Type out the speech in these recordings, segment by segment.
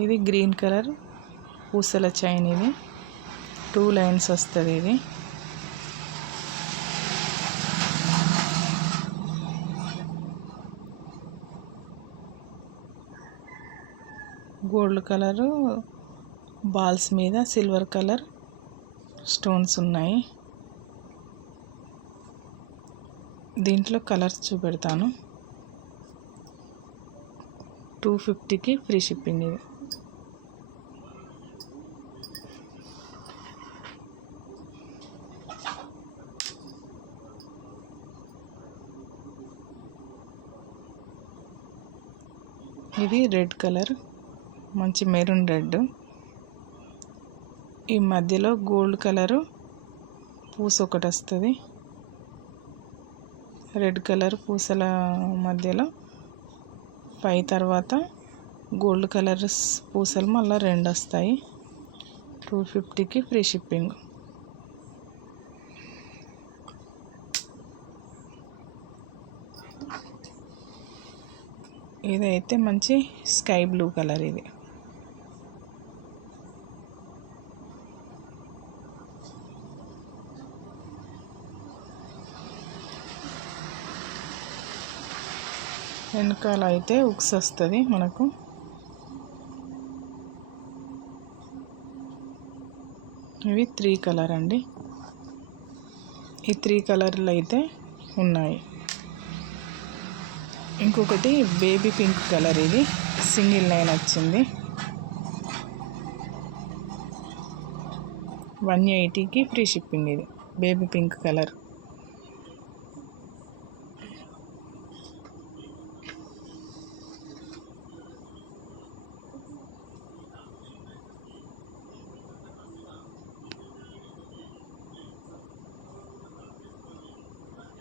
ఇది green colour పూసల chain. ఇది 2 లైన్స్ వస్తుంది. ఇది గోల్డ్ కలరు బాల్స్ మీద సిల్వర్ కలర్ స్టోన్స్ ఉన్నాయి. దీంట్లో కలర్స్ చూపెడతాను. 250కి ఫ్రీ షిప్పింగ్. ఇది రెడ్ కలర్, మంచి మెరూన్ రెడ్. ఈ మధ్యలో గోల్డ్ కలరు పూస ఒకటి వస్తుంది. రెడ్ కలర్ పూసల మధ్యలో పై తర్వాత గోల్డ్ కలర్ పూసలు మళ్ళీ 2 వస్తాయి. 250కి ఫ్రీ షిప్పింగ్. ఇదైతే మంచి స్కై బ్లూ కలర్. ఇది వెనకాల అయితే ఉక్స్ వస్తుంది మనకు. ఇవి 3 కలర్ అండి. ఈ 3 కలర్లు అయితే ఉన్నాయి. ఇంకొకటి బేబీ పింక్ కలర్. ఇది సింగిల్ లైన్ వచ్చింది. 180కి ఫ్రీ షిప్పింగ్. ఇది బేబీ పింక్ కలర్.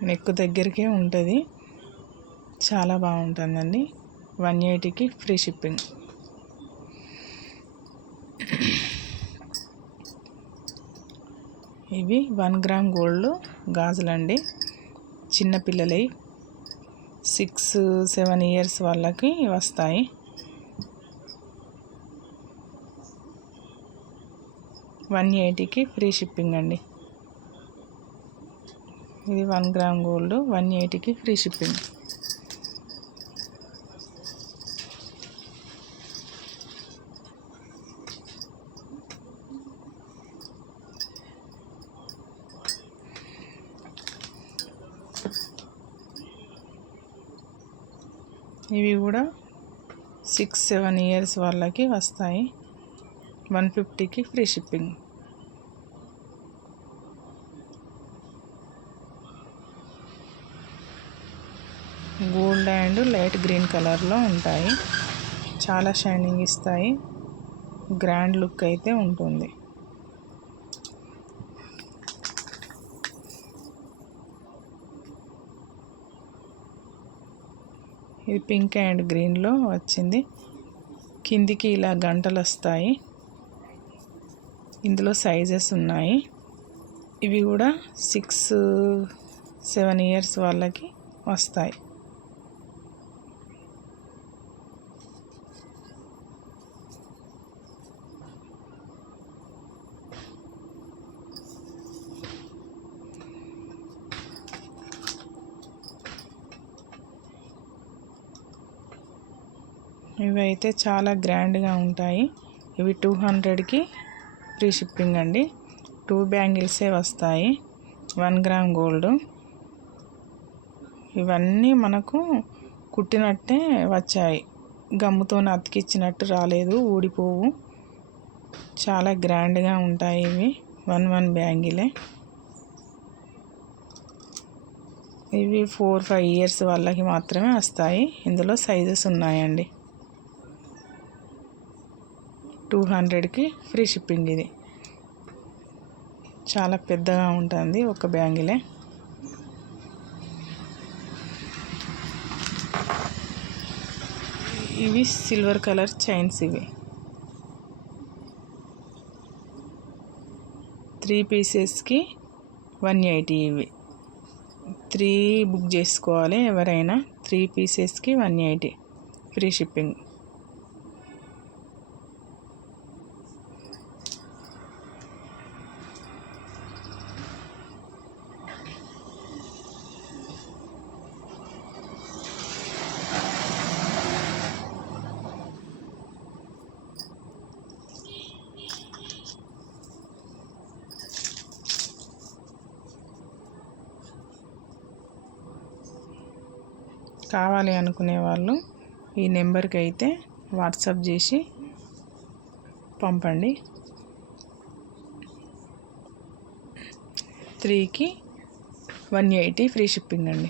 నెక్ దగ్గరికే ఉంటుంది. చాలా బాగుంటుందండి. 180కి ఫ్రీ షిప్పింగ్. ఇవి 1 గ్రామ్ గోల్డ్ గాజులండి. చిన్నపిల్లలై 6-7 ఇయర్స్ వాళ్ళకి వస్తాయి. 180కి ఫ్రీ షిప్పింగ్ అండి. ఇది 1 గ్రామ్ గోల్డ్ 180కి ఫ్రీ షిప్పింగ్. ఇవి కూడా 6-7 ఇయర్స్ వాళ్ళకి వస్తాయి. 150కి free shipping. Gold and light green కలర్లో ఉంటాయి. చాలా షైనింగ్ ఇస్తాయి. గ్రాండ్ లుక్ అయితే ఉంటుంది. ఇది పింక్ అండ్ గ్రీన్లో వచ్చింది. కిందికి ఇలా గంటలు వస్తాయి. ఇందులో సైజెస్ ఉన్నాయి. ఇవి కూడా 6-7 ఇయర్స్ వాళ్ళకి వస్తాయి. ఇవి అయితే చాలా గ్రాండ్గా ఉంటాయి. ఇవి 200కి ఫ్రీ షిప్పింగ్ అండి. 2 బ్యాంగిల్సే వస్తాయి. 1 గ్రామ్ గోల్డ్. ఇవన్నీ మనకు కుట్టినట్టే వచ్చాయి. గమ్ముతో అతికిచ్చినట్టు రాలేదు, ఊడిపోవు. చాలా గ్రాండ్గా ఉంటాయి. ఇవి 1 బ్యాంగిలే. ఇవి 4-5 ఇయర్స్ వాళ్ళకి మాత్రమే వస్తాయి. ఇందులో సైజెస్ ఉన్నాయండి. 200కి ఫ్రీ షిప్పింగ్. ఇది చాలా పెద్దగా ఉంటుంది ఒక బ్యాంగిలే. ఇవి సిల్వర్ కలర్ చైన్స్. ఇవి 3 పీసెస్కి 180. ఇవి 3 బుక్ చేసుకోవాలి ఎవరైనా. 3 పీసెస్కి 180 ఫ్రీ షిప్పింగ్. కావాలి అనుకునే వాళ్ళు ఈ నెంబర్కి అయితే వాట్సాప్ చేసి పంపండి. 3కి 180 ఫ్రీ షిప్పింగ్ అండి.